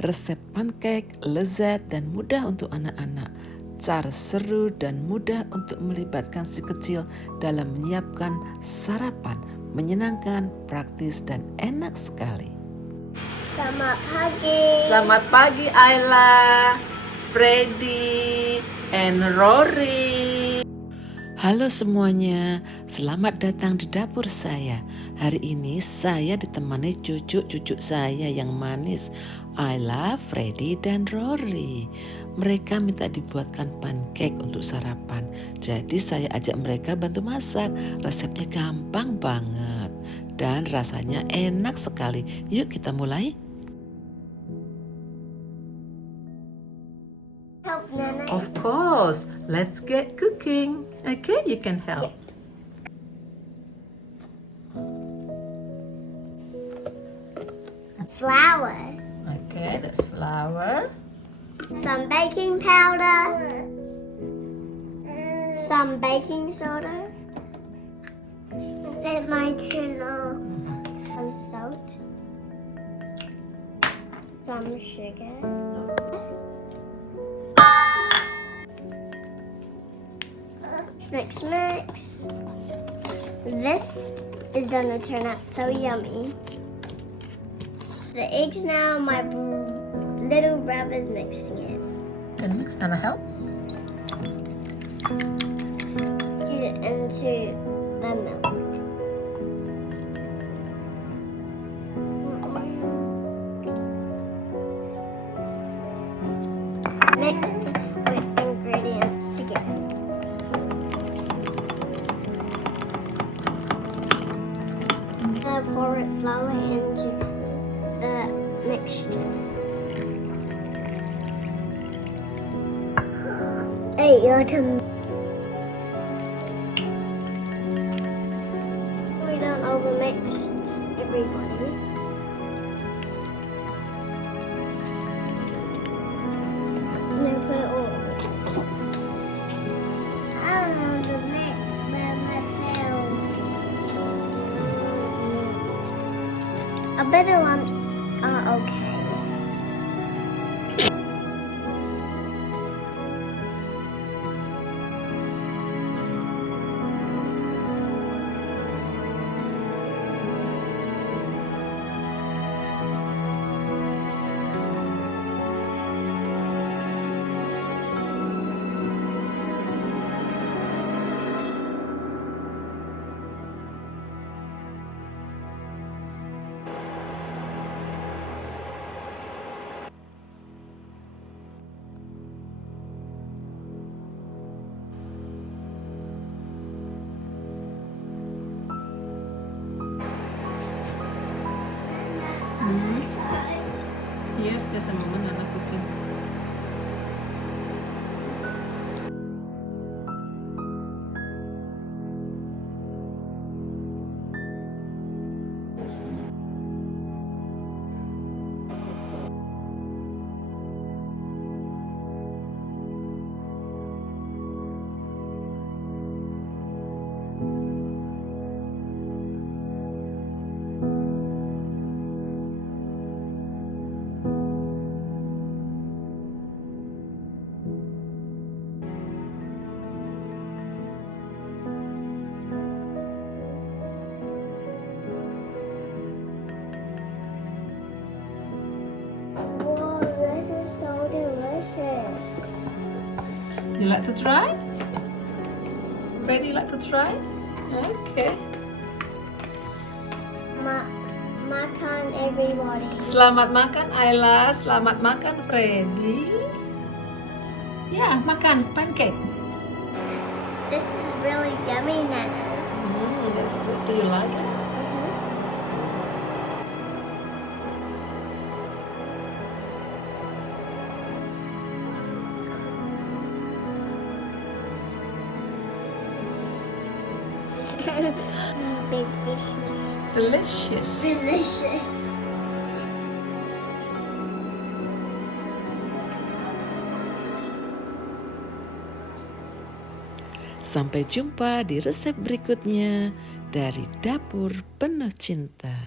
Resep pancake lezat dan mudah untuk anak-anak. Cara seru dan mudah untuk melibatkan si kecil dalam menyiapkan sarapan. Menyenangkan, praktis, dan enak sekali. Selamat pagi. Selamat pagi Isla, Freddy, and Rory. Halo semuanya, selamat datang di dapur saya. Hari ini saya ditemani cucu-cucu saya yang manis, Isla, Freddy, dan Rory. Mereka minta dibuatkan pancake untuk sarapan. Jadi saya ajak mereka bantu masak. Resepnya gampang banget dan rasanya enak sekali. Yuk kita mulai. Help Nana. Of course, let's get cooking. Okay, you can help. Flour. Okay, that's flour. Some baking powder. Some baking soda. Get my tuna. Some salt. Some sugar. Mix, mix. This is gonna turn out so yummy. The eggs now, my little brother's mixing it. Can mix and help? Use it into the milk. Mix with ingredients together. Pour it slowly into the mixture. Hey, your turn. We don't overmix everybody. No, put it all. I don't overmix by myself. A better lumps are okay. Yes, there's a moment Nana cooking. Whoa, this is so delicious. You like to try? Freddy, like to try? Okay. Makan everybody. Selamat makan Isla, selamat makan Freddy. Ya, makan pancake. This is really yummy, Nana. That's good. Do you like it? That's good. Big dishes. Delicious. Delicious. Sampai jumpa di resep berikutnya dari Dapur Penuh Cinta.